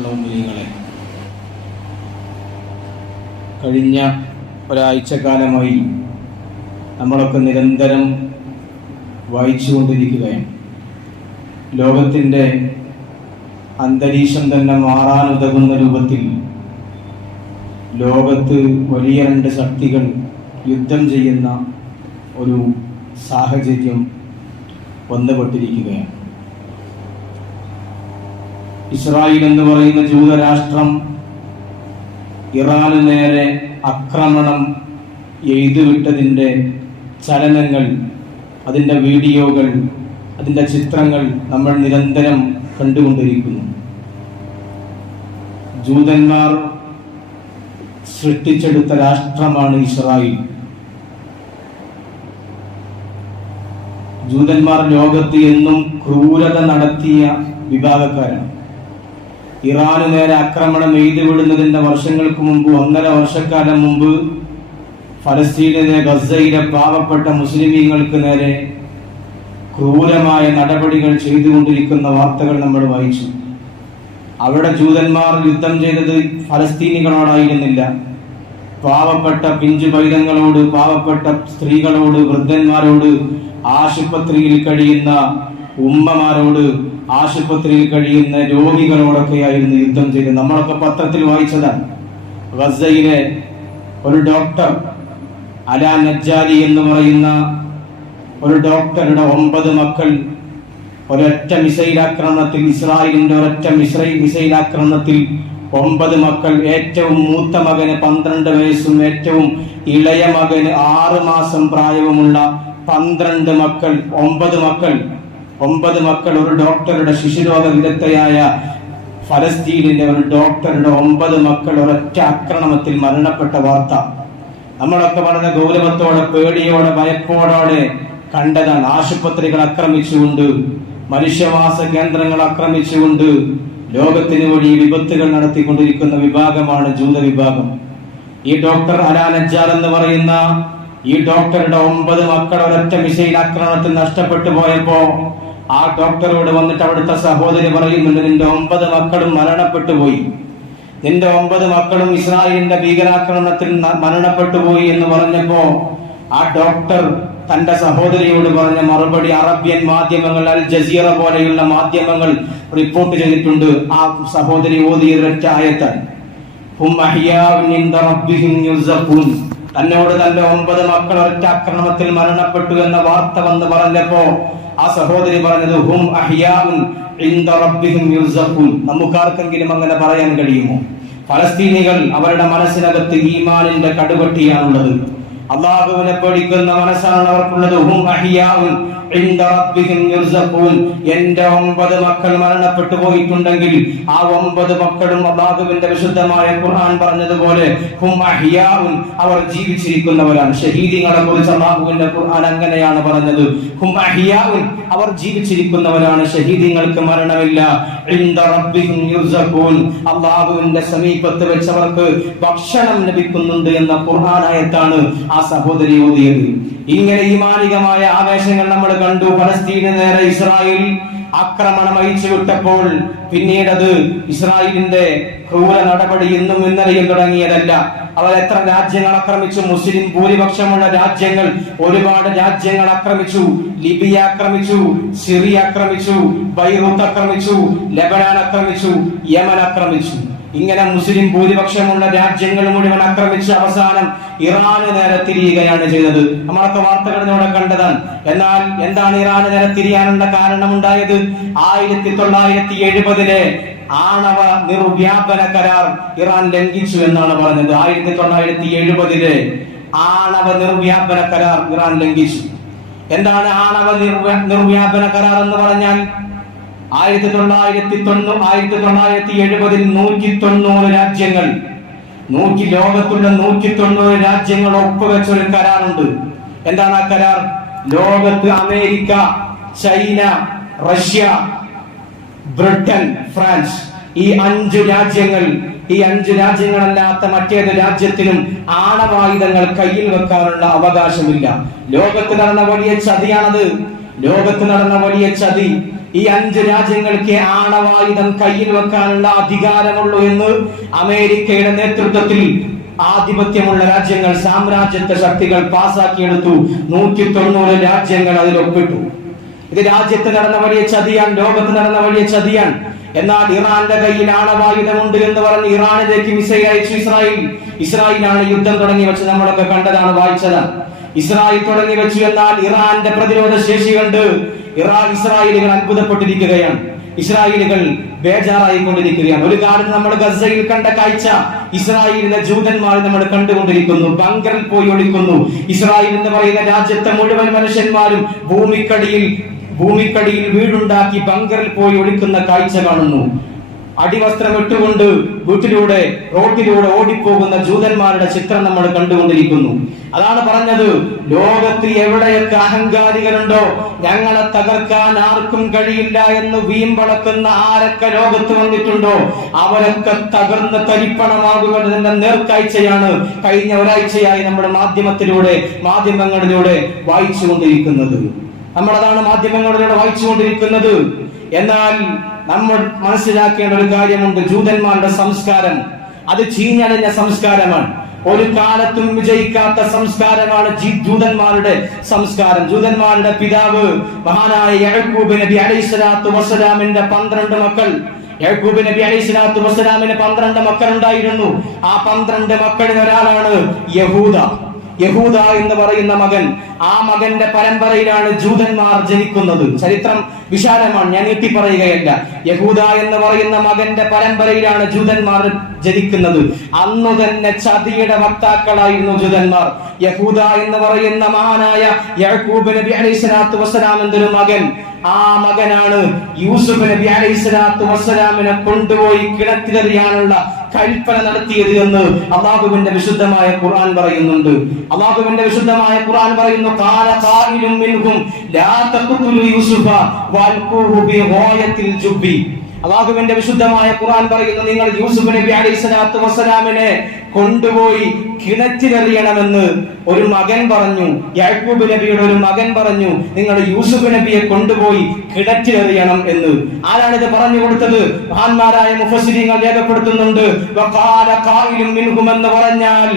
സ്നേഹമുള്ള ഉമ്മീങ്ങളെ കഴിഞ്ഞ ഒരാഴ്ചക്കാലമായി നമ്മളൊക്കെ നിരന്തരം വായിച്ചുകൊണ്ടിരിക്കുകയാണ്. ലോകത്തിന്റെ അന്തരീക്ഷം തന്നെ മാറാനുതകുന്ന രൂപത്തിൽ ലോകത്ത് വലിയ രണ്ട് ശക്തികൾ യുദ്ധം ചെയ്യുന്ന ഒരു സാഹചര്യം വന്നുപെട്ടിരിക്കുകയാണ്. ഇസ്രായേൽ എന്ന് പറയുന്ന ജൂതരാഷ്ട്രം ഇറാന് നേരെ ആക്രമണം എഴുതുവിട്ടതിന്റെ ചലനങ്ങൾ അതിന്റെ വീഡിയോകൾ അതിന്റെ ചിത്രങ്ങൾ നമ്മൾ നിരന്തരം കണ്ടുകൊണ്ടിരിക്കുന്നു. ജൂതന്മാർ സൃഷ്ടിച്ചെടുത്ത രാഷ്ട്രമാണ് ഇസ്രായേൽ. ജൂതന്മാർ ലോകത്ത് എന്നും ക്രൂരത നടത്തിയ വിഭാഗക്കാരാണ്. ഇറാന് നേരെ ആക്രമണം എഴുതിവിടുന്നതിന്റെ വർഷങ്ങൾക്ക് മുമ്പ് ഒന്നര വർഷക്കാലം മുമ്പ് ഫലസ്തീനിലെ ഗസയിലെ പാവപ്പെട്ട മുസ്ലിമീങ്ങൾക്ക് നേരെ ക്രൂരമായ നടപടികൾ ചെയ്തുകൊണ്ടിരിക്കുന്ന വാർത്തകൾ നമ്മൾ വായിച്ചു. അവിടെ ജൂതന്മാർ യുദ്ധം ചെയ്തത് ഫലസ്തീനികളോടായിരുന്നില്ല. പാവപ്പെട്ട പിഞ്ചു പൈതങ്ങളോട് പാവപ്പെട്ട സ്ത്രീകളോട് വൃദ്ധന്മാരോട് ആശുപത്രിയിൽ കഴിയുന്ന ഉമ്മമാരോട് ആശുപത്രിയിൽ കഴിയുന്ന രോഗികളോടൊക്കെയായിരുന്നു യുദ്ധം ചെയ്തത്. നമ്മളൊക്കെ പത്രത്തിൽ വായിച്ചതാണ്. ഗസയിലെ ഒരു ഡോക്ടർ അലാ നജ്ജാലി എന്ന് പറയുന്ന ഒരു ഡോക്ടറുടെ ഒമ്പത് മക്കൾ ഒരൊറ്റ മിസൈൽ ആക്രമണത്തിൽ ഇസ്രായേലിന്റെ ഒരൊറ്റ മിസൈൽ മിസൈൽ ആക്രമണത്തിൽ ഒമ്പത് മക്കൾ ഏറ്റവും മൂത്ത മകന് പന്ത്രണ്ട് വയസ്സും ഏറ്റവും ഇളയ മകന് ആറ് മാസം പ്രായവുമുള്ള പന്ത്രണ്ട് മക്കൾ ഒമ്പത് മക്കൾ ഒമ്പത് മക്കൾ ഒരു ഡോക്ടറുടെ ശിശുരോഗ വിദഗ്ധയായ ഫലസ്തീനിലെ ഒരു ഡോക്ടറുടെ ഒമ്പത് മക്കൾ ഒരൊറ്റ ആക്രമണത്തിൽ മരണപ്പെട്ട വാർത്ത. നമ്മളൊക്കെ വളരെ ഗൗരവത്തോടെ പേടിയോടെ ഭയപ്പോടോടെ കണ്ടതാണ്. ആശുപത്രികൾ ആക്രമിച്ചുകൊണ്ട് മനുഷ്യവാസ കേന്ദ്രങ്ങൾ ആക്രമിച്ചുകൊണ്ട് ലോകത്തിന് വഴി വിപത്തുകൾ നടത്തിക്കൊണ്ടിരിക്കുന്ന വിഭാഗമാണ് ജൂത വിഭാഗം. ഈ ഡോക്ടർ അലാനജാൽ എന്ന് പറയുന്ന ഈ ഡോക്ടറുടെ ഒമ്പത് മക്കൾ ഒരൊറ്റ മിസൈൽ ആക്രമണത്തിൽ നഷ്ടപ്പെട്ടു പോയപ്പോ ആ ഡോക്ടറോട് വന്നിട്ട് അവിടുത്തെ സഹോദരി പറയുന്നുണ്ട് നിന്റെ ഒമ്പത് മക്കളും മരണപ്പെട്ടു പോയി. നിന്റെ ഒമ്പത് മക്കളും ഇസ്രായേലിന്റെ ഭീകരാക്രമണത്തിൽ മരണപ്പെട്ടു പോയി എന്ന് പറഞ്ഞപ്പോ ആ ഡോക്ടർ തന്റെ സഹോദരിയോട് പറഞ്ഞ മറുപടി അറബ്യൻ മാധ്യമങ്ങൾ അൽ ജസീറ പോലെയുള്ള മാധ്യമങ്ങൾ റിപ്പോർട്ട് ചെയ്തിട്ടുണ്ട്. ആ സഹോദരി ഓതിയ ഒരൊറ്റ ആയത്താണ് തന്നോട് തന്റെ ഒമ്പത് മക്കൾ ഒറ്റ ആക്രമണത്തിൽ മരണപ്പെട്ടു എന്ന വാർത്ത വന്ന് പറഞ്ഞപ്പോ ആ സഹോദരി പറഞ്ഞത് ഹും. നമുക്കാർക്കെങ്കിലും അങ്ങനെ പറയാൻ കഴിയുമോ ഫലസ്തീനികൾ അവരുടെ മനസ്സിനകത്ത് ഈമാനിന്റെ കടുവട്ടിയാണുള്ളത് അള്ളാഹുവിനെ പേടിക്കുന്ന മനസ്സാണ് അവർക്കുള്ളത്. എന്റെ ഒമ്പത് മക്കൾ മരണപ്പെട്ടു പോയിട്ടുണ്ടെങ്കിൽ ആ ഒമ്പത് മക്കളും അള്ളാഹുവിന്റെ വിശുദ്ധമായ ഖുർആൻ പറഞ്ഞതുപോലെ അവർ ജീവിച്ചിരിക്കുന്നവരാണ്. ഷഹീദികളെ കുറിച്ച് അള്ളാഹുവിന്റെ ഖുർആൻ അങ്ങനെയാണ് പറഞ്ഞത്. അവർ ജീവിച്ചിരിക്കുന്നവരാണ്. ഷഹീദികൾക്ക് മരണമില്ല. അള്ളാഹുവിന്റെ സമീപത്ത് വെച്ചവർക്ക് ഭക്ഷണം ലഭിക്കുന്നുണ്ട് എന്ന ഖുർആനായത്താണ് ആ സഹോദരി ഓതിയത് ഇങ്ങനെ ഈമാനികമായ ആവേശങ്ങൾ നമ്മൾ കണ്ടു. ഫലസ്തീന് നേരെ ഇസ്രായേൽ ആക്രമണം അയച്ചു വിട്ടപ്പോൾ പിന്നീട് അത് ഇസ്രായേലിന്റെ ക്രൂര നടപടി ഇന്നും ഇന്നലെയും തുടങ്ങിയതല്ല. അവർ എത്ര രാജ്യങ്ങൾ ആക്രമിച്ചു? മുസ്ലിം ഭൂരിപക്ഷമുള്ള രാജ്യങ്ങൾ ഒരുപാട് രാജ്യങ്ങൾ ആക്രമിച്ചു. ലിബിയ ആക്രമിച്ചു സിറിയ ആക്രമിച്ചു ബൈറൂത്ത് ആക്രമിച്ചു ലെബനാൻ ആക്രമിച്ചു യമൻ ആക്രമിച്ചു. ഇങ്ങനെ മുസ്ലിം ഭൂരിപക്ഷമുള്ള രാജ്യങ്ങൾ മുഴുവൻ ആക്രമിച്ച് അവസാനം ഇറാന് നേരെ തിരിയുകയാണ് ചെയ്തത്. നമ്മളൊക്കെ വാർത്തകളിലൂടെ കണ്ടതാണ്. എന്നാൽ എന്താണ് ഇറാന് നേരെ തിരിയാനുള്ള കാരണം ഉണ്ടായത് ആയിരത്തി തൊള്ളായിരത്തി എഴുപതിലെ ആണവ നിർവ്യാപന കരാർ ഇറാൻ ലംഘിച്ചു എന്നാണ് പറഞ്ഞത്. ആയിരത്തി തൊള്ളായിരത്തി എഴുപതിലെ ആണവ നിർവ്യാപന കരാർ ഇറാൻ ലംഘിച്ചു. എന്താണ് ആണവ നിർവ്യ- നിർവ്യാപന കരാർ എന്ന് പറഞ്ഞാൽ? ആയിരത്തി തൊള്ളായിരത്തി തൊണ്ണൂ ആയിരത്തി തൊള്ളായിരത്തി എഴുപതിൽ നൂറ്റി തൊണ്ണൂറ് രാജ്യങ്ങൾ. നൂറ്റി ലോകത്തുള്ള നൂറ്റി തൊണ്ണൂറ് രാജ്യങ്ങൾ ഒപ്പുവെച്ച ഒരു കരാറുണ്ട്. എന്താണ് ആ കരാർ? ലോകത്ത് America China Russia Britain France. ഈ അഞ്ച് രാജ്യങ്ങൾ ഈ അഞ്ച് രാജ്യങ്ങളല്ലാത്ത മറ്റേത് രാജ്യത്തിനും ആണവായുധങ്ങൾ കയ്യിൽ വെക്കാനുള്ള അവകാശമില്ല. ലോകത്ത് നടന്ന വലിയ ചതിയാണത്. ലോകത്ത് നടന്ന വലിയ ചതി. ഈ അഞ്ച് രാജ്യങ്ങൾക്ക് ആണവായുധം കയ്യിൽ വെക്കാനുള്ള അധികാരമുള്ളൂ എന്ന് അമേരിക്കയുടെ നേതൃത്വത്തിൽ ആധിപത്യമുള്ള രാജ്യങ്ങൾ സാമ്രാജ്യത്വ ശക്തികൾ പാസാക്കിയെടുത്തു. നൂറ്റി തൊണ്ണൂറ് രാജ്യങ്ങൾ അതിൽ ഒപ്പിട്ടു. ഇത് രാജ്യത്ത് നടന്ന വലിയ ചതിയാൻ ലോകത്ത് നടന്ന വലിയ ചതിയാൻ എന്നാൽ ഇറാന്റെ കയ്യിൽ ആണവായുധമുണ്ട് എന്ന് പറഞ്ഞ് ഇറാനിലേക്ക് മിസൈൽ അയച്ചു ഇസ്രായേൽ. ഇസ്രായേലാണ് യുദ്ധം തുടങ്ങി വെച്ച് നമ്മളൊക്കെ കണ്ടതാണ് വായിച്ചത് ഇസ്രായേൽ തുടങ്ങി വെച്ചു എന്നാൽ ഇറാന്റെ പ്രതിരോധ ശേഷി കണ്ട് ഇറാൻ ഇസ്രായേലുകൾ അത്ഭുതപ്പെട്ടിരിക്കുകയാണ്. ഇസ്രായേലുകൾ ബേജാറായിക്കൊണ്ടിരിക്കുകയാണ്. ഒരു കാലത്ത് നമ്മൾ ഗസയിൽ കണ്ട കാഴ്ച ഇസ്രായേലിലെ ജൂതന്മാർ നമ്മൾ കണ്ടുകൊണ്ടിരിക്കുന്നു. ബങ്കറിൽ പോയി ഒളിക്കുന്നു. ഇസ്രായേൽ എന്ന് പറയുന്ന രാജ്യത്തെ മുഴുവൻ മനുഷ്യന്മാരും ഭൂമിക്കടിയിൽ ഭൂമിക്കടിയിൽ വീടുണ്ടാക്കി ബങ്കറിൽ പോയി ഒളിക്കുന്ന കാഴ്ച കാണുന്നു. അടിവസ്ത്രം ഇട്ടുകൊണ്ട് വീട്ടിലൂടെ റോഡിലൂടെ ഓടിപ്പോകുന്ന ജൂതന്മാരുടെ ചിത്രം നമ്മൾ കണ്ടുകൊണ്ടിരിക്കുന്നു. അതാണ് പറഞ്ഞത് ലോകത്തിൽ എവിടെയൊക്കെ അഹങ്കാരികളുണ്ടോ ഞങ്ങളെ തകർക്കാൻ ആർക്കും കഴിയില്ല എന്ന് വീമ്പളക്കുന്ന ആരൊക്കെ ലോകത്ത് വന്നിട്ടുണ്ടോ അവരൊക്കെ തകർന്ന് തരിപ്പണമാകുന്നതിന്റെ നേർക്കാഴ്ചയാണ് കഴിഞ്ഞ ഒരാഴ്ചയായി നമ്മുടെ മാധ്യമത്തിലൂടെ മാധ്യമങ്ങളിലൂടെ വായിച്ചുകൊണ്ടിരിക്കുന്നത്. നമ്മളതാണ് മാധ്യമങ്ങളിലൂടെ വായിച്ചുകൊണ്ടിരിക്കുന്നത്. എന്നാൽ നമ്മൾ മനസ്സിലാക്കേണ്ട ഒരു കാര്യമുണ്ട്. ജൂതന്മാരുടെ സംസ്കാരം അത് ചീഞ്ഞടഞ്ഞ സംസ്കാരമാണ്. ഒരു കാലത്തും വിജയിക്കാത്ത സംസ്കാരമാണ് ജൂതന്മാരുടെ സംസ്കാരം. ജൂതന്മാരുടെ പിതാവ് മഹാനായ യഴക്കൂബ് നബി അലൈസ്ലാത്തു വസ്സലാമിന്റെ പന്ത്രണ്ട് മക്കൾ. യഴക്കൂബ് നബി അലൈസ്ലാത്തു വസ്സലാമിന് പന്ത്രണ്ട് മക്കൾ ഉണ്ടായിരുന്നു ആ പന്ത്രണ്ട് മക്കളിൽ ഒരാളാണ് യഹൂദ. യഹൂദ എന്ന് പറയുന്ന മകൻ ആ മകന്റെ പരമ്പരയിലാണ് ജൂതന്മാർ ജനിക്കുന്നത്. ചരിത്രം വിശാലമാണ് ഞാൻ എത്തി പറയുകയല്ല യഹൂദ എന്ന് പറയുന്ന മകന്റെ പരമ്പരയിലാണ് ജൂതന്മാർ ജനിക്കുന്നത്. അന്ന് തന്നെ ചതിയുടെ വക്താക്കളായിരുന്നു ജൂതന്മാർ. യഹൂദ എന്ന് പറയുന്ന മഹാനായ യഹൂബ് നബി അലൈഹി സ്വലാത്തു മകൻ ആ മകനാണ് യൂസുഫ് നബി അലൈഹി സ്വലാത്തു വസ്സലാമിനെ കൊണ്ടുപോയി കിണറ്റിലെറിയാനുള്ള കൽപ്പന നടത്തിയത് എന്ന് അള്ളാഹുവിന്റെ വിശുദ്ധമായ ഖുർആൻ പറയുന്നുണ്ട്. അള്ളാഹുവിന്റെ വിശുദ്ധമായ ഖുർആൻ പറയുന്നു ഖാല ഖായിലും മിൻഹും ലാ തഖ്തുലു യൂസുഫ വൽഖൂഹു ബി ഗായത്തിൽ ജുബ്ബി. അള്ളാഹുവിന്റെ വിശുദ്ധമായ ഖുർആൻ പറയുന്നു നിങ്ങൾ യൂസുഫ് നബി അലൈഹി സ്വലാത്തു വസ്സലാമിനെ കൊണ്ടുപോയി കിണറ്റിലെറിയണമെന്ന് ഒരു മകൻ പറഞ്ഞു. യാക്കൂബ് നബിയുടെ ഒരു മകൻ പറഞ്ഞു നിങ്ങൾ യൂസുഫ് നബിയെ കൊണ്ടുപോയി കിണറ്റിലെറിയണം എന്ന്. ആരാണ് ഇത് പറഞ്ഞു കൊടുത്തത്? മഹാന്മാരായ മുഫസ്സിരിങ്ങൾ രേഖപ്പെടുത്തുന്നുണ്ട്. എന്ന് പറഞ്ഞാൽ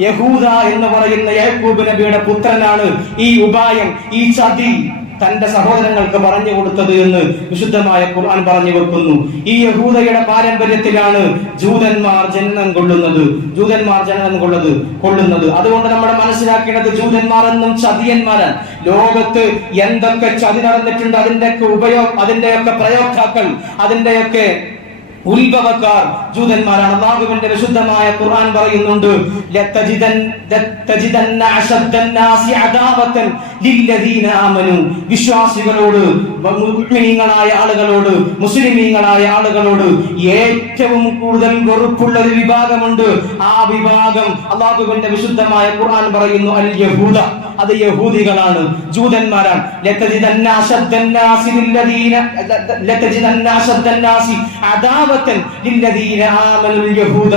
യഹൂദ എന്ന് പറയുന്ന യാക്കൂബ് നബിയുടെ പുത്രനാണ് ഈ ഉപായം ഈ ചതി. തന്റെ സഹോദരങ്ങൾക്ക് പറഞ്ഞു കൊടുത്തത് എന്ന് വിശുദ്ധമായ ഖുർആൻ പറഞ്ഞു വെക്കുന്നു. ഈ യഹൂദയുടെ പാരമ്പര്യത്തിലാണ് ജൂതന്മാർ ജനനം കൊള്ളുന്നത്. ജൂതന്മാർ ജനനം കൊള്ളത് കൊള്ളുന്നത്. അതുകൊണ്ട് നമ്മൾ മനസ്സിലാക്കേണ്ടത് ജൂതന്മാർ എന്നും ചതിയന്മാരാണ്. ലോകത്ത് എന്തൊക്കെ ചതി നടന്നിട്ടുണ്ട് അതിന്റെയൊക്കെ ഉപയോഗ അതിന്റെയൊക്കെ പ്രയോക്താക്കൾ അതിന്റെയൊക്കെ ഉത്ഭവക്കാർ ജൂതന്മാരാണ്. അള്ളാഹുവിന്റെ വിശുദ്ധമായ ഖുർആൻ പറയുന്നുണ്ട് വിശ്വാസികളോട് മുസ്ലിമീങ്ങളായ ആളുകളോട് മുസ്ലിമീങ്ങളായ ആളുകളോട് ഏറ്റവും കൂടുതൽ വെറുപ്പുള്ള ഒരു വിഭാഗമുണ്ട്. ആ വിഭാഗം അള്ളാഹുവിന്റെ വിശുദ്ധമായ ഖുർആൻ പറയുന്നു അൽ യഹൂദ. അത് യഹൂദികളാണ് ജൂതന്മാരാണ്. അശദ്ദന്നാസി അദാവത്തൻ യഹൂദ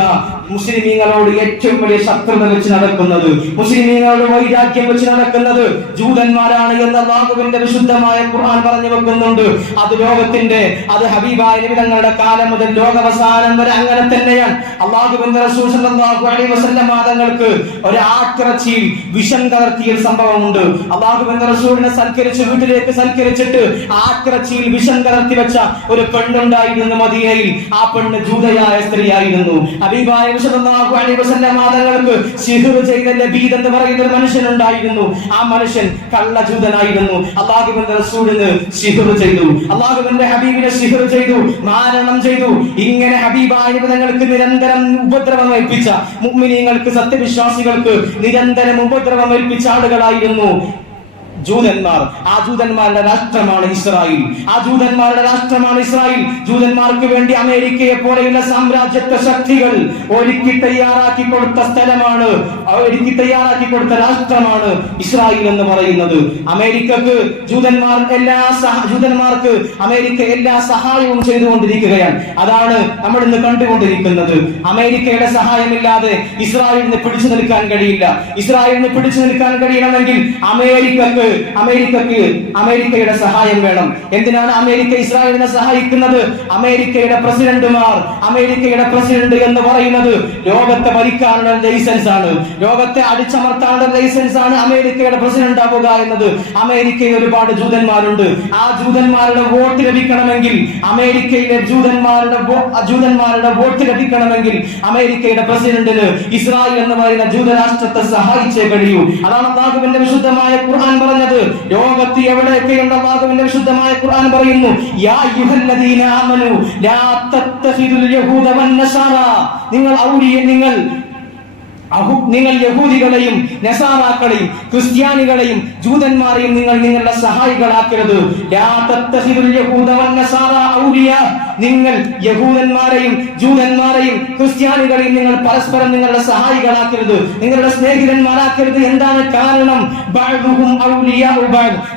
മുസ്ലിമീങ്ങളോട് ഏറ്റവും വലിയ ശത്രുത വെച്ച് നടക്കുന്നത് മുസ്ലിമീങ്ങളോട് വൈരാഗ്യം വെച്ച് നടക്കുന്നത് ജൂതന്മാരാണ് എന്ന അള്ളാഹുവിന്റെ വിശുദ്ധമായ ഖുർആൻ പറഞ്ഞു വെക്കുന്നുണ്ട്. അത് ലോകത്തിന്റെ അത് ഹബീബായ നിമിതങ്ങളുടെ കാലം മുതൽ ലോകവസാനം വരെ അങ്ങനെ തന്നെയാണ്. അള്ളാഹുബിന്റെ റസൂൽ സല്ലല്ലാഹു അലൈഹി വസല്ലം മാതങ്ങൾക്ക് ഒരു ആട്ടിറച്ചിയിൽ വിഷം കലർത്തിയ സംഭവമുണ്ട്. അള്ളാഹുബിന്റെ റസൂലിനെ സൽക്കരിച്ച് വീട്ടിലേക്ക് സൽക്കരിച്ചിട്ട് ആട്ടിറച്ചിയിൽ വിഷം കലർത്തി വെച്ച ഒരു പെണ്ണുണ്ടായിരുന്നു മദീനയിൽ. ആ പെണ്ണ് ജൂതയായ സ്ത്രീയായിരുന്നു. മാതങ്ങൾക്ക് എന്ന് പറയുന്ന ഒരു മനുഷ്യനുണ്ടായിരുന്നു ആ മനുഷ്യൻ കള്ളജൂതനായിരുന്നു അള്ളാഹുവിന്റെ റസൂലിന് ചെയ്തു. ഹബീബിനെ സിഹ്ർ ചെയ്തു. മാരണം ചെയ്തു. ഇങ്ങനെ ഹബീബായ നിബിധങ്ങൾക്ക് നിരന്തരം ഉപദ്രവം ഏൽപ്പിച്ച മുഅ്മിനീങ്ങൾക്ക് സത്യവിശ്വാസികൾക്ക് നിരന്തരം ഉപദ്രവം ഏൽപ്പിച്ച ആളുകളായിരുന്നു. ജൂതന്മാർ. ആ ജൂതന്മാരുടെ രാഷ്ട്രമാണ് ഇസ്രായേൽ. ആ ജൂതന്മാരുടെ രാഷ്ട്രമാണ് ഇസ്രായേൽ. ജൂതന്മാർക്ക് വേണ്ടി അമേരിക്കയെ പോലെയുള്ള സാമ്രാജ്യത്വ ശക്തികൾ ഒരുക്കി തയ്യാറാക്കി കൊടുത്ത സ്ഥലമാണ് ഒരുക്കി തയ്യാറാക്കി കൊടുത്ത രാഷ്ട്രമാണ് ഇസ്രായേൽ എന്ന് പറയുന്നത്. അമേരിക്കക്ക് ജൂതന്മാർ എല്ലാ ജൂതന്മാർക്ക് അമേരിക്ക എല്ലാ സഹായവും ചെയ്തുകൊണ്ടിരിക്കുകയാണ്. അതാണ് നമ്മൾ ഇന്ന് കണ്ടുകൊണ്ടിരിക്കുന്നത്. അമേരിക്കയുടെ സഹായമില്ലാതെ ഇസ്രായേലിന് പിടിച്ചു നിൽക്കാൻ കഴിയില്ല. ഇസ്രായേലിന് പിടിച്ചു നിൽക്കാൻ കഴിയണമെങ്കിൽ അമേരിക്കക്ക് അമേരിക്കക്ക് അമേരിക്കയുടെ സഹായം വേണം. എന്തിനാണ് അമേരിക്ക ഇസ്രായേലിനെ സഹായിക്കുന്നത്? അമേരിക്കയുടെ പ്രസിഡന്റുമാർ അമേരിക്കയുടെ പ്രസിഡന്റ് എന്ന് പറയുന്നത് ലോകത്തെ ഭരിക്കാനുള്ള ലൈസൻസ് ആണ്. ലോകത്തെ അടിച്ചമർത്താനുള്ള ലൈസൻസ് ആണ് അമേരിക്കയുടെ പ്രസിഡന്റ് ആവുക എന്നത്. അമേരിക്കയിൽ ഒരുപാട് ജൂതന്മാരുണ്ട്. ആ ജൂതന്മാരുടെ വോട്ട് ലഭിക്കണമെങ്കിൽ അമേരിക്കയിലെ ജൂതന്മാരുടെ ജൂതന്മാരുടെ വോട്ട് ലഭിക്കണമെങ്കിൽ അമേരിക്കയുടെ പ്രസിഡന്റിന് ഇസ്രായേൽ എന്ന് പറയുന്ന ജൂതരാഷ്ട്രത്തെ സഹായിച്ചേ കഴിയൂ. അതാണ് വിശുദ്ധമായ ഖുർആൻ പറഞ്ഞത് ലോകത്ത് എവിടെയൊക്കെ അള്ളാഹുവിന്റെ വിശുദ്ധമായ ഖുർആൻ പറയുന്നു യാ അയ്യുഹല്ലദീന ആമനു ലാ തത്തഖിദുൽ യഹൂദ വന്നസാറ. നിങ്ങൾ ഔലിയ നിങ്ങൾ നിങ്ങൾ യഹൂദികളെയും നസാറാക്കളെയും ക്രിസ്ത്യാനികളെയും ജൂതന്മാരെയും നിങ്ങൾ നിങ്ങളുടെ സഹായികളാക്കരുത്. നിങ്ങൾ യഹൂദന്മാരെയും ജൂതന്മാരെയും ക്രിസ്ത്യാനികളെയും നിങ്ങൾ പരസ്പരം നിങ്ങളുടെ സഹായികളാക്കരുത്. നിങ്ങളുടെ സ്നേഹിതന്മാരാക്കരുത്. എന്താണ് കാരണം.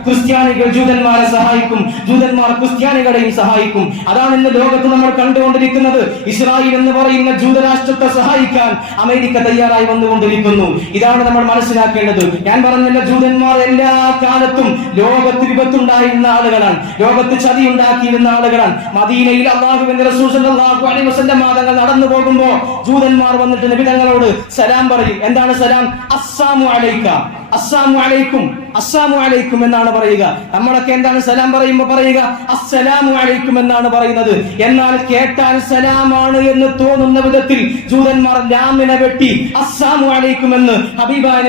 ക്രിസ്ത്യാനികൾ ജൂതന്മാരെ സഹായിക്കും. ജൂതന്മാർ ക്രിസ്ത്യാനികളെയും സഹായിക്കും. അതാണ് ഇന്ന് ലോകത്ത് നമ്മൾ കണ്ടുകൊണ്ടിരിക്കുന്നത്. ഇസ്രായേൽ എന്ന് പറയുന്ന ജൂതരാഷ്ട്രത്തെ സഹായിക്കാൻ അമേരിക്ക തയ്യാറായി വന്നുകൊണ്ടിരിക്കുന്നു. ഇതാണ് നമ്മൾ മനസ്സിലാക്കേണ്ടത്. ഞാൻ പറഞ്ഞില്ല ജൂതന്മാർ എല്ലാ കാലത്തും ലോകത്ത് വിപത്തുണ്ടായിരുന്ന ആളുകളാണ്. ലോകത്ത് ചതി ഉണ്ടാക്കിയിരുന്ന ആളുകളാണ്. മദീനയിൽ അള്ളാഹുവിന്റെ റസൂൽ സല്ലല്ലാഹു അലൈഹി വസല്ലം മാതങ്ങൾ നടന്നു പോകുമ്പോ ജൂതന്മാർ വന്നിട്ട് നബി തങ്ങളോട് സലാം പറയും. എന്താണ് സലാം? അസ്സാമു അലൈക്ക. അസ്സാമു അലൈക്കും. അസ്സാമു അലൈക്കും എന്നാണ് പറയുക. നമ്മളൊക്കെ എന്താണ് സലാം പറയുമ്പോൾ പറയുക? അസ്സലാമു അലൈക്കും എന്നാണ് പറയുന്നത്. എന്നാൽ കേട്ടാൽ സലാമാണ് എന്ന് തോന്നുന്ന വിധത്തിൽ ജൂതന്മാർ ലാമിനെ വെട്ടി അസ്സാമു അലൈക്കും എന്ന് ഹബീബായ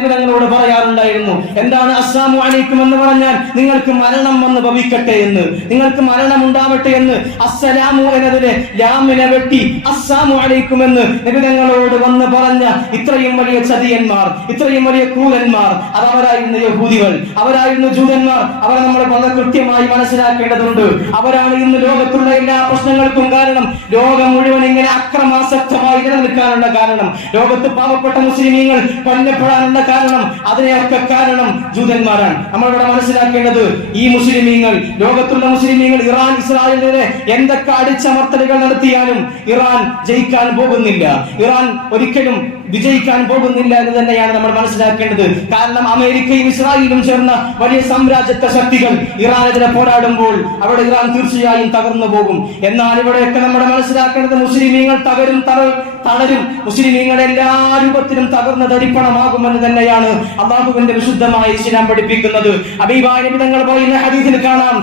പറയാറുണ്ടായിരുന്നു. എന്താണ് അസ്സാമു അലൈക്കും എന്ന് പറഞ്ഞാൽ നിങ്ങൾക്ക് മരണം വന്ന് ഭവിക്കട്ടെ എന്ന്. നിങ്ങൾക്ക് മരണം ഉണ്ടാവട്ടെ എന്ന്. അസ്സലാമു എന്നതിനെ ലാമിനെ വെട്ടി അസ്സാമു അലൈക്കും എന്ന് നബി തങ്ങളോട് വന്ന് പറഞ്ഞ ഇത്രയും വലിയ ചതിയന്മാർ ഇത്രയും വലിയ ക്രൂരന്മാർ അതവരായിരുന്ന അവരായിരുന്നു അവരായിരുന്നു ജൂതന്മാർ. അവരെ നമ്മൾ വളരെ കൃത്യമായി മനസ്സിലാക്കേണ്ടതുണ്ട്. അവരാണ് ഇന്ന് ലോകത്തുള്ള എല്ലാ പ്രശ്നങ്ങൾക്കും കാരണം. ലോകം മുഴുവൻ ഇങ്ങനെ അക്രമാസക്തമായി നിലനിൽക്കാനുള്ള കാരണം. ലോകത്ത് പാവപ്പെട്ട മുസ്ലിമീങ്ങൾ കൊല്ലപ്പെടാനുള്ള കാരണം. അതിനെയൊക്കെ കാരണം ജൂതന്മാരാണ്. നമ്മളിവിടെ മനസ്സിലാക്കേണ്ടത് ഈ മുസ്ലിമീങ്ങൾ ലോകത്തുള്ള മുസ്ലിമീങ്ങൾ ഇറാൻ ഇസ്രായേലിനെ എന്തൊക്കെ അടിച്ചമർത്തലുകൾ നടത്തിയാലും ഇറാൻ ജയിക്കാൻ പോകുന്നില്ല. ഇറാൻ ഒരിക്കലും വിജയിക്കാൻ പോകുന്നില്ല എന്ന് തന്നെയാണ് നമ്മൾ മനസ്സിലാക്കേണ്ടത്. കാരണം അമേരിക്കയും ഇസ്രായേലും ചേർന്ന വലിയ സാമ്രാജ്യത്വ ശക്തികൾ ഇറാനെതിരെ പോരാടുമ്പോൾ അവിടെ ഇറാൻ തീർച്ചയായും തകർന്നു പോകും. എന്നാൽ ഇവിടെയൊക്കെ നമ്മുടെ മനസ്സിലാക്കേണ്ടത് മുസ്ലിമീങ്ങൾ തകരും തളരും. മുസ്ലിമീങ്ങൾ എല്ലാ രൂപത്തിലും തകർന്ന് തരിപ്പണമാകുമെന്ന് തന്നെയാണ് അള്ളാഹുവിന്റെ വിശുദ്ധമായ ഇസ്ലാം പഠിപ്പിക്കുന്നത്. നിമിതങ്ങൾ പറയുന്ന ഹദീസിൽ കാണാം.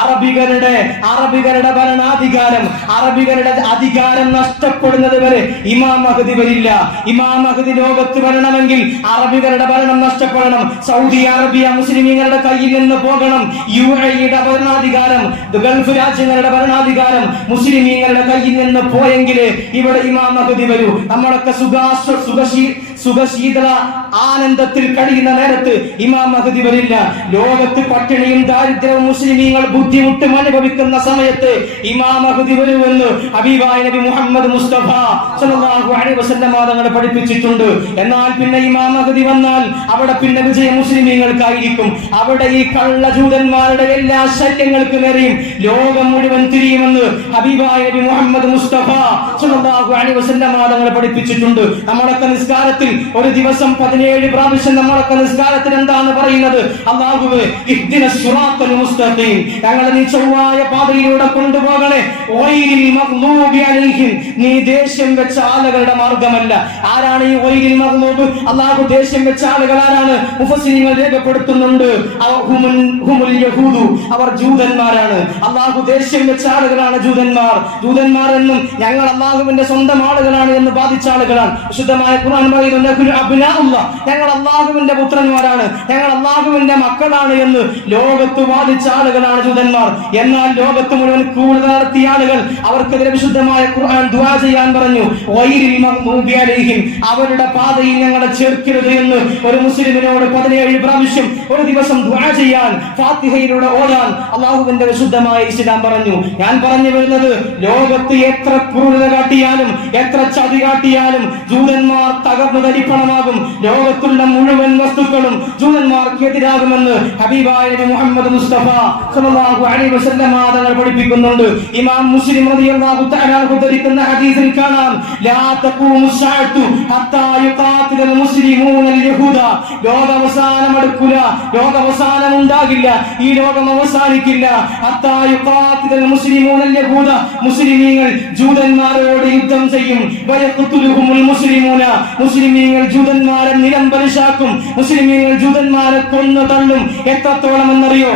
അറബികളുടെ അറബികളുടെ ഭരണാധികാരം ഹത്താ അറബികളുടെ അധികാരം നഷ്ടപ്പെടുന്നത് വരെ ഇമാം മഹദി വരില്ല. ഇമാം മഹദി ലോകത്ത് വരണമെങ്കിൽ അറബികളുടെ ഭരണം നഷ്ടപ്പെടണം. സൗദി അറേബ്യ മുസ്ലിമീങ്ങളുടെ കയ്യിൽ നിന്ന് പോകണം. യു എയുടെ ഭരണാധികാരം ഗൾഫ് രാജ്യങ്ങളുടെ ഭരണാധികാരം മുസ്ലിമീങ്ങളുടെ കയ്യിൽ നിന്ന് പോയെങ്കിൽ ഇവിടെ ഇമാം മഹദി വരൂ. നമ്മളൊക്കെ സുഖാശ്വ സുഖശീ സുഖശീതള ആനന്ദത്തിൽ കഴിയുന്ന നേരത്ത് ഇമാം മഹദി വരില്ല. ലോകത്ത് പട്ടിണിയും ദാരിദ്ര്യവും മുസ്ലിമീങ്ങൾ ബുദ്ധിമുട്ടും അനുഭവിക്കുന്ന സമയത്ത് ഇമാം മഹദി വരുമെന്ന് ഹബീബായ നബി മുഹമ്മദ് മുസ്തഫ സല്ലല്ലാഹു അലൈഹി തങ്ങളെ പഠിപ്പിച്ചിട്ടുണ്ട്. എന്നാൽ പിന്നെ ഇമാം മഹദി വന്നാൽ അവിടെ പിന്നെ വിജയം മുസ്ലിമീങ്ങൾക്കായിരിക്കും. അവിടെ ഈ കള്ളജൂതന്മാരുടെ എല്ലാ ശല്യങ്ങൾക്ക് നേരെയും ലോകം മുഴുവൻ തിരിയുമെന്ന് ഹബീബായ നബി മുഹമ്മദ് മുസ്തഫ സല്ലല്ലാഹു അലൈഹി വസല്ലം തങ്ങളെ പഠിപ്പിച്ചിട്ടുണ്ട്. നമ്മളൊക്കെ നിസ്കാരത്തിൽ ഒരു ദിവസം പതിനേഴ് പ്രാവശ്യം നമ്മളൊക്കെ നിസ്കാരത്തിന് എന്താണ് പറയുന്നത്? അള്ളാഹുവേ ഞങ്ങളെ നീ ചൊവ്വായ പാതയിലൂടെ കൊണ്ടുപോകണേ. നീ ദേഷ്യം വെച്ച ആളുകളുടെ മാർഗമല്ല. ആരാണ് ഈ ഒയിലിൽ മഗ്ലൂബ്? അള്ളാഹു ദേഷ്യം വെച്ച ആളുകൾ ആരാണ്? മുഫസ്സിരിങ്ങൾ രേഖപ്പെടുത്തുന്നുണ്ട്. അവർ ജൂതന്മാരാണ്. അള്ളാഹു ദേഷ്യം വെച്ച ആളുകളാണ് ജൂതന്മാർ. ജൂതന്മാർ എന്നും ഞങ്ങൾ അള്ളാഹുവിന്റെ സ്വന്തം ആളുകളാണ് എന്ന് ബാധിച്ച ആളുകളാണ്. വിശുദ്ധമായ ഖുർആൻ പറയുന്നുണ്ട് "നഹ്നു അബ്നാഉള്ള." ഞങ്ങൾ അള്ളാഹുവിന്റെ പുത്രന്മാരാണ് ഞങ്ങൾ അള്ളാഹുവിന്റെ മക്കളാണ് എന്ന് ലോകത്ത് വാദിച്ച ആളുകളാണ് ജൂതന്മാർ എന്നാൽ ലോകത്ത് മുഴുവൻ കൂടുതൽ നടത്തിയ ആളുകൾ അവർക്കെതിരെ വിശുദ്ധമായ ഖുർആൻ ദുആ ചെയ്യാൻ പറഞ്ഞു. അവരുടെ പാതയിൽ ഞങ്ങളെ ചേർക്കരുത് എന്ന് ഒരു മുസ്ലിമിനോട് പതിനേഴ് പ്രാവശ്യം ഒരു ദിവസം ദുആ ചെയ്യാൻ ഫാത്തിഹയിലൂടെ ഓടാൻ അള്ളാഹുവിന്റെ വിശുദ്ധമായ ഇസ്ലാം പറഞ്ഞു ഞാൻ പറഞ്ഞു വരുന്നത് ലോകത്ത് എത്ര ക്രൂരത കാട്ടിയാലും എത്ര ചതി കാട്ടിയാലും ജൂതന്മാർ തകർന്നു അരിപ്പണമാകും ലോകത്തുള്ള മുഴുവൻ വസ്തുക്കളും ജൂതന്മാർക്ക് എതിരാകുമെന്ന് ഹബീബായ മുഹമ്മദ് മുസ്തഫ സല്ലല്ലാഹു അലൈഹി വസല്ലം ആദങ്ങൾ പഠിപ്പിക്കുന്നുണ്ട്. ഇമാം മുസ്ലിം റളിയല്ലാഹു തആല ഉദ്ധരിക്കുന്ന ഹദീസിൽ കാണാം. ലാ ഹത്താ യഹൂദ. ഉണ്ടാകില്ല ഈ ലോകം അവസാനിക്കില്ല ഹത്താ യഹൂദ. മുസ്ലിമീങ്ങൾ ജൂതന്മാരോട് യുദ്ധം ചെയ്യും. വയഖ്തുലുഹുൽ മുസ്ലിമൂന. മുസ്ലിം മുസ്ലിമീങ്ങൾ ജൂതന്മാരെ നിലംപരിശാക്കും മുസ്ലിമീങ്ങൾ ജൂതന്മാരെ കൊന്നു തള്ളും. എത്രത്തോളം എന്നറിയോ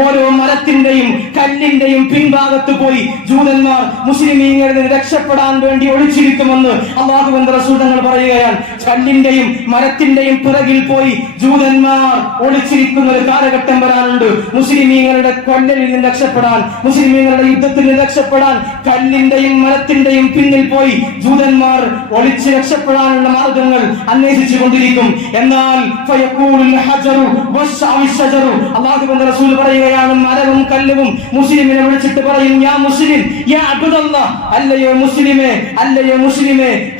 ഓരോ മരത്തിന്റെയും കല്ലിന്റെയും പിൻഭാഗത്ത് പോയി ജൂതന്മാർ മുസ്ലിമീങ്ങളിൽ നിന്ന് രക്ഷപ്പെടാൻ വേണ്ടി ഒളിച്ചിരിക്കുമെന്ന് അള്ളാഹുബന്ധ പറയുകയാണ്. കല്ലിന്റെയും മരത്തിന്റെയും പിറകിൽ പോയി ജൂതന്മാർ ഒളിച്ചിരിക്കുന്ന ഒരു കാലഘട്ടം വരാനുണ്ട്. മുസ്ലിമീങ്ങളുടെ കൊല്ലലിൽ നിന്ന് രക്ഷപ്പെടാൻ മുസ്ലിമീങ്ങളുടെ യുദ്ധത്തിൽ നിന്ന് രക്ഷപ്പെടാൻ കല്ലിന്റെയും മരത്തിന്റെയും പിന്നിൽ പോയി ജൂതന്മാർ ഒളിച്ച് രക്ഷപ്പെടാനുള്ള മാർഗങ്ങൾ അന്വേഷിച്ചു കൊണ്ടിരിക്കും. എന്നാൽ പറയുകയാണ് മരവും കല്ലും മുസ്ലിമിനെ വിളിച്ചിട്ട് പറയും യാ മുസ്ലിം യാ അല്ലയോ മുസ്ലിമേ അല്ലയോ മുസ്ലിമേ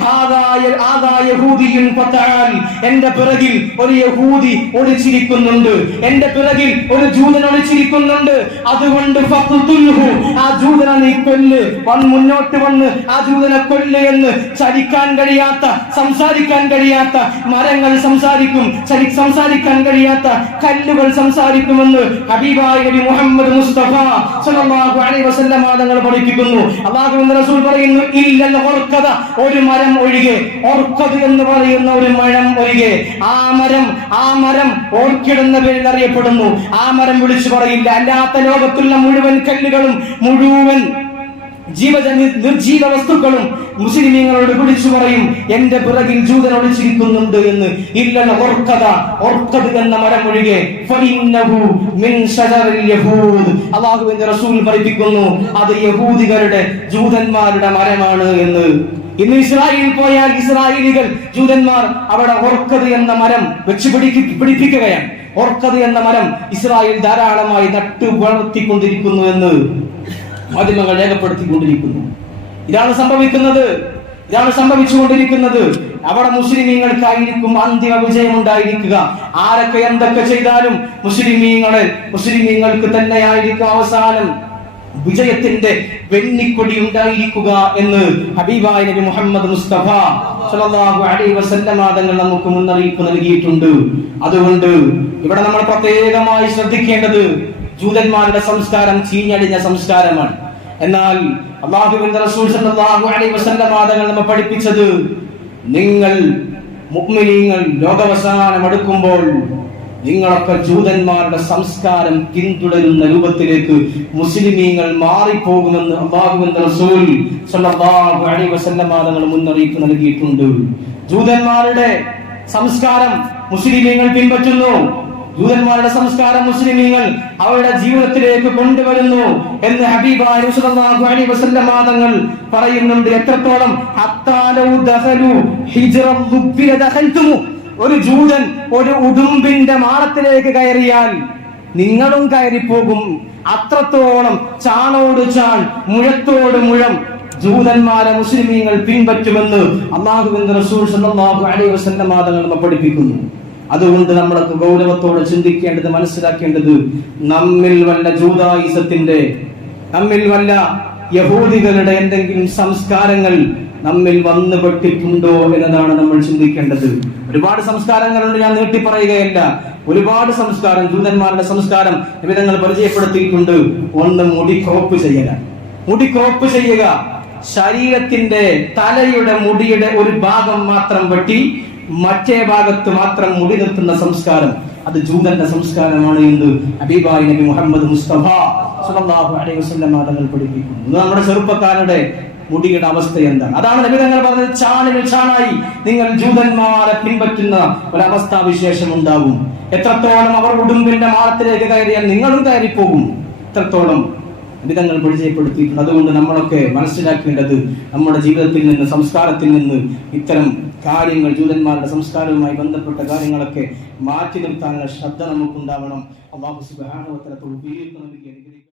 എന്റെ പിറകിൽ ഒരു യഹൂദി ഒളിച്ചിരിക്കുന്നുണ്ട്. എന്റെ പിറകിൽ ഒരു ജൂതൻ ഒളിച്ചിരിക്കുന്നുണ്ട്. അതുകൊണ്ട് ആ ജൂതനെ നീ കൊല്ല്. വന്ന് മുന്നോട്ട് വന്ന് ആ ജൂതനെ കൊല്ല് എന്ന് ചലിക്കാൻ കഴിയാത്ത സംസാരിക്കാൻ കഴിയാത്ത മരങ്ങൾ സംസാരിക്കും ചലി സംസാരിക്കാൻ കഴിയാത്ത കല്ലുകൾ സംസാരിക്കുമെന്ന് ഹബീബായ മുഹമ്മദ് മുസ്തഫ സല്ലല്ലാഹു അലൈഹി വസല്ലമ തങ്ങൾ പഠിപ്പിക്കുന്നു. അള്ളാഹു റസൂൽ പറയുന്നു ഇല്ലൽ ഓർക്കത ഒരു മരം ഒഴികെ ഓർക്കത് എന്ന് പറയുന്ന ഒരു മരം ഒഴികെ. ആ മരം ആ മരം ഓർക്കിഡ് എന്ന പേരിൽ അറിയപ്പെടുന്നു. ആ മരം വിളിച്ചു പറയില്ല. അല്ലാത്ത ലോകത്തുള്ള മുഴുവൻ കല്ലുകളും മുഴുവൻ ജീവജ നിർജീവ വസ്തുക്കളും മുസ്ലിമീങ്ങളോട് വിളിച്ചു പറയും എന്റെ പിറകിൽ ജൂതൻ ഒളിച്ചിരിക്കുന്നുണ്ട് എന്ന്. ഇല്ലല്ല ഓർക്കത ഓർക്കത് എന്ന മരം ഒഴികെ അള്ളാഹുവിന്റെ റസൂൽ പഠിപ്പിക്കുന്നു അത് യഹൂദികളുടെ ജൂതന്മാരുടെ മരമാണ് എന്ന്. ഇന്ന് ഇസ്രായേലിൽ പോയാൽ ഇസ്രായേലികൾ ജൂതന്മാർ അവിടെ ഓർക്കത് എന്ന മരം വെച്ച് പിടിക്ക് പിടിപ്പിക്കുകയാണ്. ഓർക്കത് എന്ന മരം ഇസ്രായേൽ ധാരാളമായി നട്ടു വളർത്തിക്കൊണ്ടിരിക്കുന്നു എന്ന്. മാധ്യമങ്ങൾ രേഖപ്പെടുത്തിക്കൊണ്ടിരിക്കുന്നു. ഇതാണ് സംഭവിക്കുന്നത്. ഇതാണ് സംഭവിച്ചുകൊണ്ടിരിക്കുന്നത്. അവിടെ മുസ്ലിമീങ്ങൾക്കായിരിക്കും അന്തിമ വിജയം ഉണ്ടായിരിക്കുക ആരൊക്കെ എന്തൊക്കെ ചെയ്താലും മുസ്ലിമീങ്ങളെ മുസ്ലിമീങ്ങൾക്ക് തന്നെയായിരിക്കും അവസാനം വിജയത്തിന്റെ വെണ്ണിക്കൊടി ഉണ്ടായിരിക്കുക എന്ന് ഹബീബായ നബി മുഹമ്മദ് മുസ്തഫ സല്ലല്ലാഹു അലൈഹി വസല്ലമ തങ്ങൾ നമുക്ക് മുന്നറിയിപ്പ് നൽകിയിട്ടുണ്ട്. അതുകൊണ്ട് ഇവിടെ നമ്മൾ പ്രത്യേകമായി ശ്രദ്ധിക്കേണ്ടത് ജൂതന്മാരുടെ സംസ്കാരം ചീഞ്ഞടിഞ്ഞ സംസ്കാരമാണ്. എന്നാൽ അള്ളാഹുവിന്റെ റസൂൽ സല്ലല്ലാഹു അലൈഹി വസല്ലമ തങ്ങൾ നമ്മെ പഠിപ്പിച്ചത് നിങ്ങൾ മുഅ്മിനീങ്ങൾ ലോകവസാനം അടുക്കുമ്പോൾ നിങ്ങളൊക്കെ ജൂതന്മാരുടെ സംസ്കാരം പിന്തുടരുന്ന രൂപത്തിലേക്ക് മുസ്ലിമീങ്ങൾ മാറിപ്പോകുമെന്ന് അള്ളാഹുവിന്റെ റസൂൽ സല്ലല്ലാഹു അലൈഹി വസല്ലമ തങ്ങൾ മുന്നറിയിപ്പ് നൽകിയിട്ടുണ്ട്. ജൂതന്മാരുടെ സംസ്കാരം മുസ്ലിമീങ്ങൾ പിൻപറ്റുന്നു. ജൂതന്മാരുടെ സംസ്കാരം മുസ്ലിമീങ്ങൾ അവരുടെ ജീവിതത്തിലേക്ക് കൊണ്ടുവരുന്നു എന്ന് തങ്ങൾ പറയുന്നുണ്ട്. എത്രത്തോളം? ഒരു ജൂതൻ ഒരു ഉടുമ്പിന്റെ മാളത്തിലേക്ക് കയറിയാൽ നിങ്ങളും കയറിപ്പോകും. അത്രത്തോളം ചാണോട് ചാൺ മുഴത്തോട് മുഴം ജൂതന്മാരെ മുസ്ലിമീങ്ങൾ പിൻപറ്റുമെന്ന് അള്ളാഹുവിന്റെ റസൂൽ സല്ലല്ലാഹു അലൈഹി വസല്ലം തങ്ങൾ പഠിപ്പിക്കുന്നു. അതുകൊണ്ട് നമ്മളൊക്കെ ഗൗരവത്തോടെ ചിന്തിക്കേണ്ടത് മനസ്സിലാക്കേണ്ടത് നമ്മിൽ വല്ല ജൂതായുസത്തിന്റെ നമ്മിൽ വല്ല യഹൂദികളുടെ എന്തെങ്കിലും സംസ്കാരങ്ങൾ നമ്മിൽ വന്നു പെട്ടിട്ടുണ്ടോ എന്നതാണ് നമ്മൾ ചിന്തിക്കേണ്ടത്. ഒരുപാട് സംസ്കാരങ്ങളുണ്ട് ഞാൻ നീട്ടി പറയുകയല്ല. ഒരുപാട് സംസ്കാരം ജൂതന്മാരുടെ സംസ്കാരം വിധങ്ങൾ പരിചയപ്പെടുത്തിയിട്ടുണ്ട്. ഒന്ന് മുടി ക്രോപ്പ് ചെയ്യല മുടി ക്രോപ്പ് ചെയ്യുക. ശരീരത്തിന്റെ തലയുടെ മുടിയുടെ ഒരു ഭാഗം മാത്രം വെട്ടി മറ്റേ ഭാഗത്ത് മാത്രം മുടി നിർത്തുന്ന സംസ്കാരം അത് ജൂതന്റെ സംസ്കാരമാണ് എന്ന് അബിബായി നബി മുഹമ്മദ് മുസ്തഫ സല്ലല്ലാഹു അലൈഹി വസല്ലം തങ്ങൾ പഠിപ്പിക്കുന്നു. നമ്മുടെ ചെറുപ്പക്കാരുടെ മുടിയുടെ അവസ്ഥ എന്താണ്? അതാണ് നബി തങ്ങൾ പറഞ്ഞത് ചാണിന് ചാണായി നിങ്ങൾ ജൂതന്മാരെ പിൻപറ്റുന്ന ഒരവസ്ഥാ വിശേഷം ഉണ്ടാകും. എത്രത്തോളം അവർ ഉടുമ്പിന്റെ മാളത്തിലേക്ക് കയറിയാൽ നിങ്ങളും കയറിപ്പോകും എത്രത്തോളം വിധങ്ങൾ പരിചയപ്പെടുത്തിയിട്ടുണ്ട്. അതുകൊണ്ട് നമ്മളൊക്കെ മനസ്സിലാക്കേണ്ടത് നമ്മുടെ ജീവിതത്തിൽ നിന്ന് സംസ്കാരത്തിൽ നിന്ന് ഇത്തരം കാര്യങ്ങൾ ജൂതന്മാരുടെ സംസ്കാരവുമായി ബന്ധപ്പെട്ട കാര്യങ്ങളൊക്കെ മാറ്റി നിർത്താനുള്ള ശ്രദ്ധ നമുക്കുണ്ടാവണം. അള്ളാഹു സുബ്ഹാനഹു വ